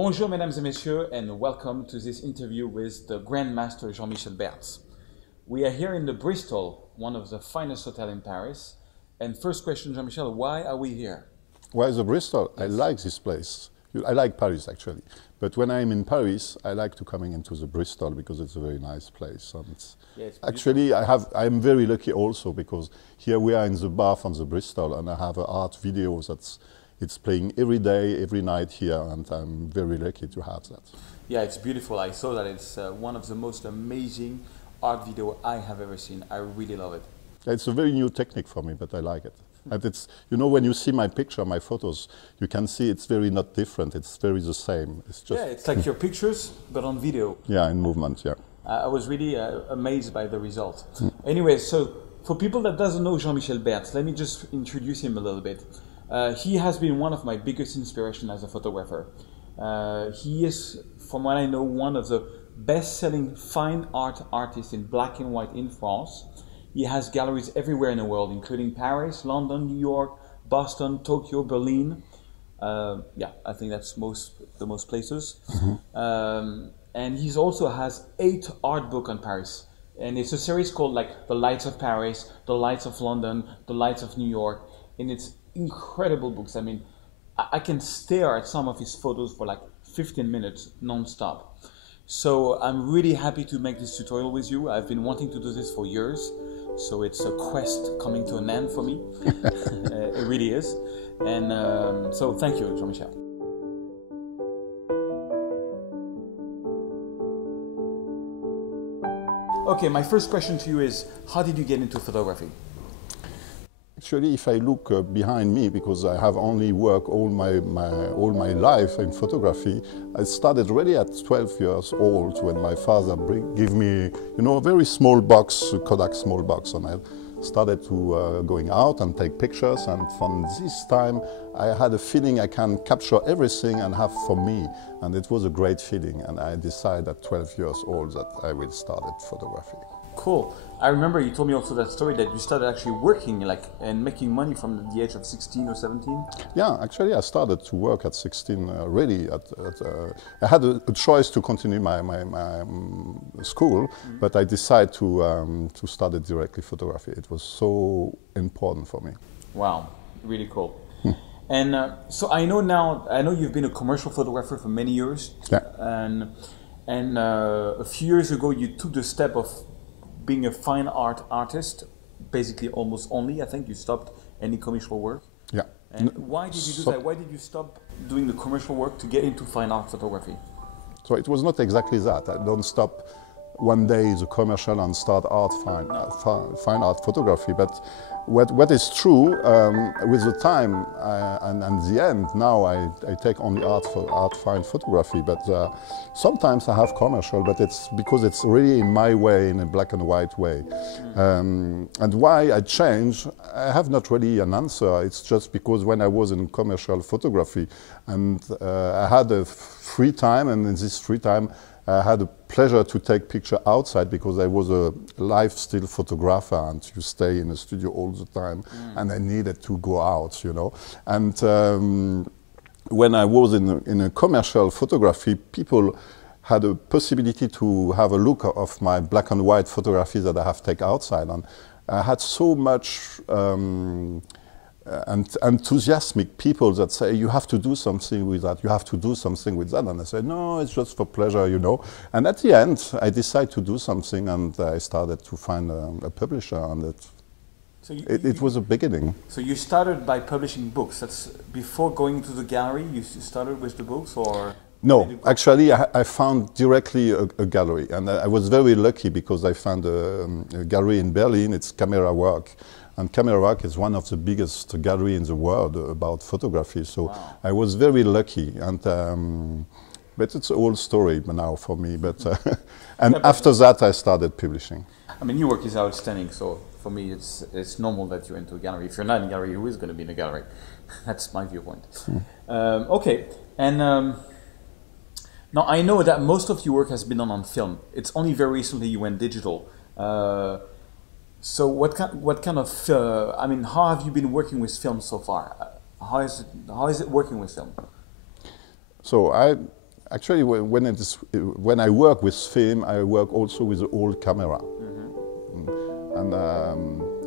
Bonjour, mesdames et messieurs, and welcome to this interview with the Grand Master Jean Michel Berts. We are here in the Bristol, one of the finest hotels in Paris. And first question, Jean Michel, why are we here? Why the Bristol? Yes. I like this place. I like Paris actually, but when I'm in Paris, I like to coming into the Bristol because it's a very nice place. And it's actually, I'm very lucky also because here we are in the bar from the Bristol, and I have an art video it's playing every day, every night here, and I'm very lucky to have that. Yeah, it's beautiful. I saw that it's one of the most amazing art video I have ever seen. I really love it. It's a very new technique for me, but I like it. And it's, you know, when you see my picture, my photos, you can see it's very not different. It's very the same. It's just it's like your pictures, but on video. Yeah, in movement. Yeah. I was really amazed by the result. Anyway, so for people that doesn't know Jean Michel Berts, let me just introduce him a little bit. He has been one of my biggest inspirations as a photographer. He is, from what I know, one of the best-selling fine art artists in black and white in France. He has galleries everywhere in the world, including Paris, London, New York, Boston, Tokyo, Berlin. Yeah, I think that's the most places. And he also has 8 art books on Paris. And it's a series called like The Lights of Paris, The Lights of London, The Lights of New York. And it's incredible books. I mean, I can stare at some of his photos for like 15 minutes non-stop. So I'm really happy to make this tutorial with you. I've been wanting to do this for years. So it's a quest coming to an end for me. It really is. And so thank you, Jean Michel. Okay, my first question to you is, how did you get into photography? Actually, if I look behind me, because I have only worked all my life in photography, I started really at 12 years old when my father gave me, you know, a very small box, a Kodak small box, and I started to going out and take pictures. And from this time, I had a feeling I can capture everything and have for me, and it was a great feeling. And I decided at 12 years old that I will start photography. Cool. I remember you told me also that story that you started actually working and making money from the age of 16 or 17? Yeah, actually I started to work at 16 really. I had a choice to continue my school, but I decided to start directly photography. It was so important for me. Wow, really cool. And so I know you've been a commercial photographer for many years. Yeah. And a few years ago you took the step of being a fine art artist, basically almost only. I think you stopped any commercial work. Yeah. And why did you do that? Why did you stop doing the commercial work to get into fine art photography? So it was not exactly that. I don't stop one day the commercial and start fine art photography. But what is true, with the time and the end, now I take only fine photography. But sometimes I have commercial, but it's because it's really in my way, in a black and white way. And why I changed, I have not really an answer. It's just because when I was in commercial photography, and I had a free time, and in this free time, I had a pleasure to take picture outside because I was a live still photographer, and you stay in the studio all the time, and I needed to go out, you know. And when I was in a commercial photography, people had a possibility to have a look of my black and white photography that I have taken outside, and I had so much enthusiastic people that say, you have to do something with that, you have to do something with that. And I said, no, it's just for pleasure, you know. And at the end, I decided to do something, and I started to find a publisher, and it was a beginning. So you started by publishing books. That's before going to the gallery, you started with the books, or? No, actually I found directly a gallery, and I was very lucky because I found a gallery in Berlin. It's Camera Work. And Camera Work is one of the biggest galleries in the world about photography. So wow. I was very lucky, and but it's an old story now for me. But and yeah, after that, I started publishing. I mean, your work is outstanding. So for me, it's normal that you're into a gallery. If you're not in a gallery, who is going to be in a gallery? That's my viewpoint. Okay, and now I know that most of your work has been done on film. It's only very recently you went digital. So what kind of, I mean, how have you been working with film so far? How is it working with film? So Actually, when I work with film, I work also with the old camera. And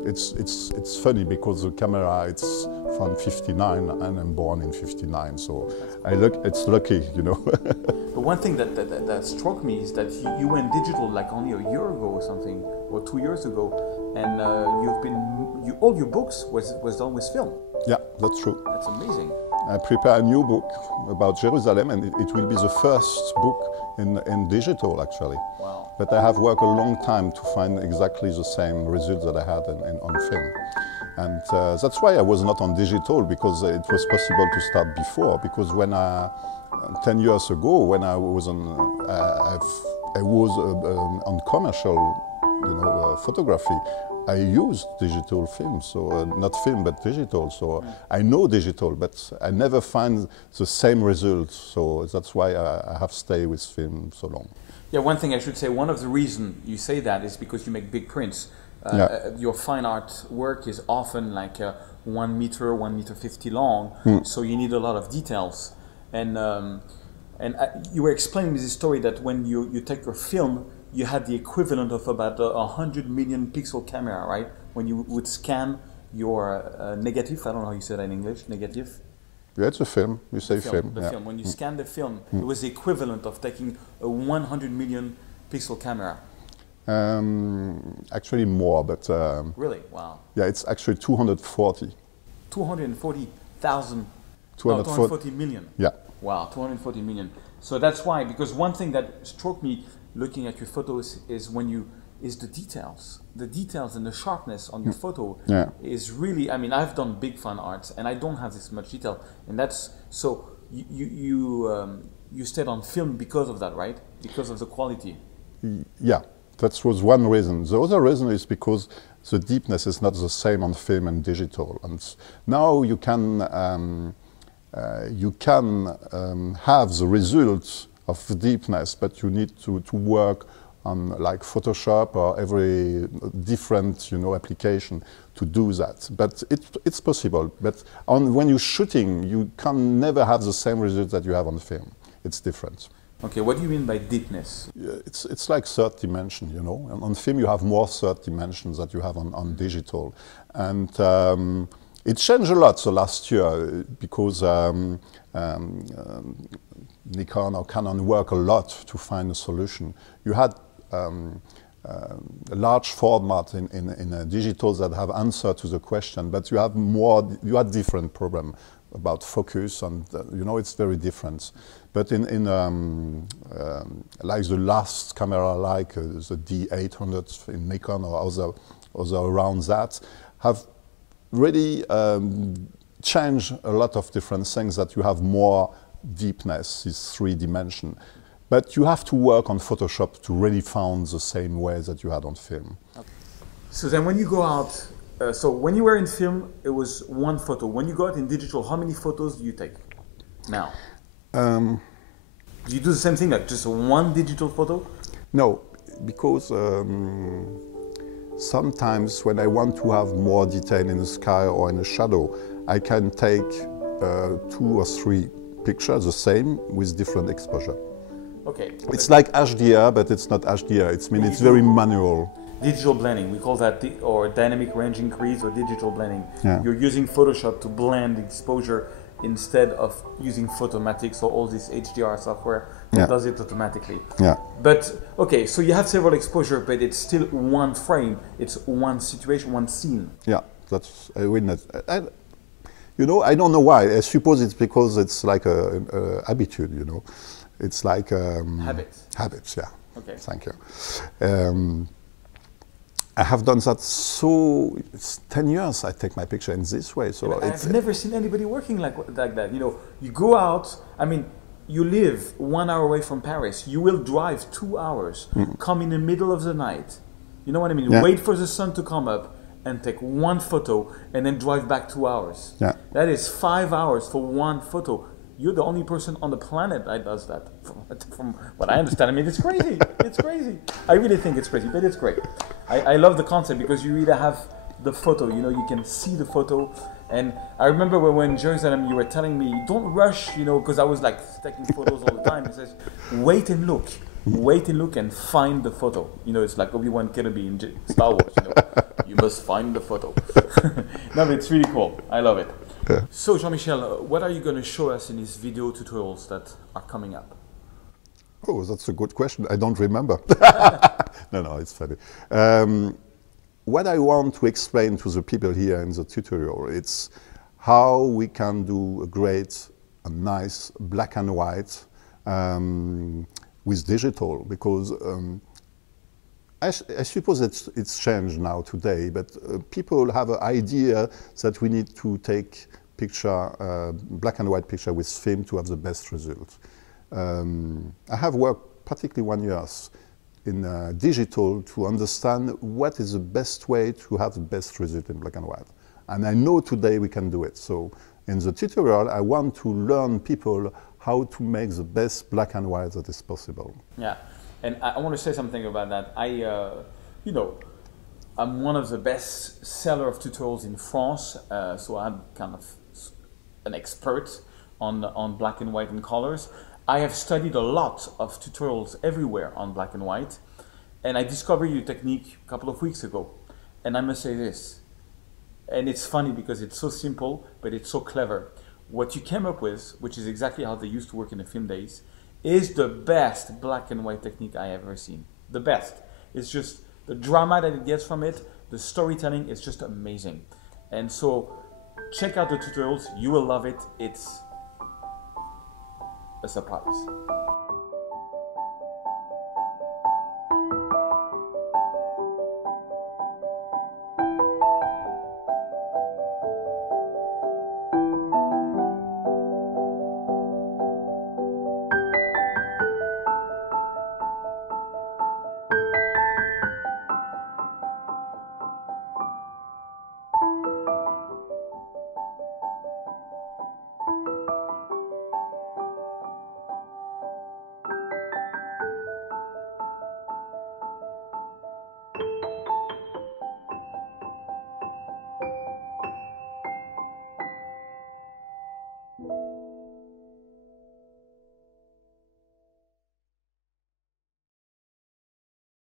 it's funny because the camera, it's from 59 and I'm born in 59, so it's lucky, you know. But one thing that struck me is that you went digital like only a year ago or something, or 2 years ago, and all your books was done with film. Yeah, that's true. That's amazing. I prepare a new book about Jerusalem, and it will be the first book in digital, actually. Wow. But I have worked a long time to find exactly the same results that I had on film. And that's why I was not on digital, because it was possible to start before. Because when 10 years ago, when I was on commercial, photography, I used digital film, so not film but digital. So I know digital, but I never find the same results. So that's why I have stayed with film so long. Yeah, one thing I should say, one of the reasons you say that is because you make big prints. Your fine art work is often like 1 meter, 1 meter 50 long, so you need a lot of details. And you were explaining me this story that when you take your film, you had the equivalent of about 100 million pixel camera, right? When you would scan your negative, I don't know how you say that in English, negative? Yeah, it's a film, you say film. The film. When you scan the film, it was the equivalent of taking a 100 million pixel camera. Actually more, but... Really? Wow. Yeah, it's actually 240. 240,000? 240 million. Yeah. Wow, 240 million. So that's why, because one thing that struck me looking at your photos is the details. The details and the sharpness on your photo is really, I mean, I've done big fine arts and I don't have this much detail. And that's, so you stayed on film because of that, right? Because of the quality. Yeah, that was one reason. The other reason is because the deepness is not the same on film and digital. And now you can have the results of the deepness, but you need to work on like Photoshop or every different application to do that. But it's possible. But when you're shooting, you can never have the same results that you have on film. It's different. Okay, what do you mean by deepness? Yeah, it's like third dimension, you know. On film you have more third dimensions that you have on digital. And it changed a lot the last year because Nikon or Canon work a lot to find a solution. You had a large format in digital that have answer to the question, but you had different problem about focus, and it's very different. But in like the last camera, like the D800 in Nikon or other around that, have really changed a lot of different things, that you have more deepness, is 3 dimension. But you have to work on Photoshop to really find the same way that you had on film. Okay. So then when you go out, so when you were in film, it was 1 photo. When you go out in digital, how many photos do you take now? Do you do the same thing, like just 1 digital photo? No, because sometimes when I want to have more detail in the sky or in a shadow, I can take 2 or 3 pictures, the same, with different exposure. Okay. It's like HDR, but it's not HDR. It's very manual. Digital blending, we call that or dynamic range increase or digital blending. Yeah. You're using Photoshop to blend the exposure instead of using Photomatics or all this HDR software that does it automatically. Yeah. But okay, so you have several exposure, but it's still 1 frame. It's 1 situation, 1 scene. Yeah, that's I don't know why. I suppose it's because it's like a habitude, It's like habits. Habits, yeah. Okay. Thank you. I have done that, so it's 10 years I take my picture in this way. So I've never seen anybody working like that. You go out, I mean, you live 1 hour away from Paris, you will drive 2 hours, come in the middle of the night, you know what I mean? Yeah. Wait for the sun to come up and take 1 photo and then drive back 2 hours. Yeah. That is 5 hours for 1 photo. You're the only person on the planet that does that, from what I understand. I mean, it's crazy. It's crazy. I really think it's crazy, but it's great. I love the concept because you either have the photo. You know, you can see the photo. And I remember when Jerusalem, you were telling me, don't rush, you know, because I was like taking photos all the time. He says, wait and look. Wait and look and find the photo. You know, it's like Obi-Wan Kenobi in Star Wars, you know. You must find the photo. No, but it's really cool. I love it. Yeah. So, Jean-Michel, what are you going to show us in these video tutorials that are coming up? Oh, that's a good question. I don't remember. No, it's funny. What I want to explain to the people here in the tutorial, it's how we can do a great, a nice black and white with digital, because I suppose it's changed now today, but people have an idea that we need to take picture, black and white picture with film to have the best result. I have worked particularly 1 year in digital to understand what is the best way to have the best result in black and white. And I know today we can do it. So in the tutorial, I want to learn people how to make the best black and white that is possible. Yeah, and I want to say something about that. You know, I'm one of the best seller of tutorials in France, so I'm kind of an expert on black and white and colors. I have studied a lot of tutorials everywhere on black and white, and I discovered your technique a couple of weeks ago. And I must say this, and it's funny because it's so simple, but it's so clever. What you came up with, which is exactly how they used to work in the film days, is the best black and white technique I have ever seen. The best. It's just the drama that it gets from it, the storytelling is just amazing. And so check out the tutorials, you will love it. It's a surprise.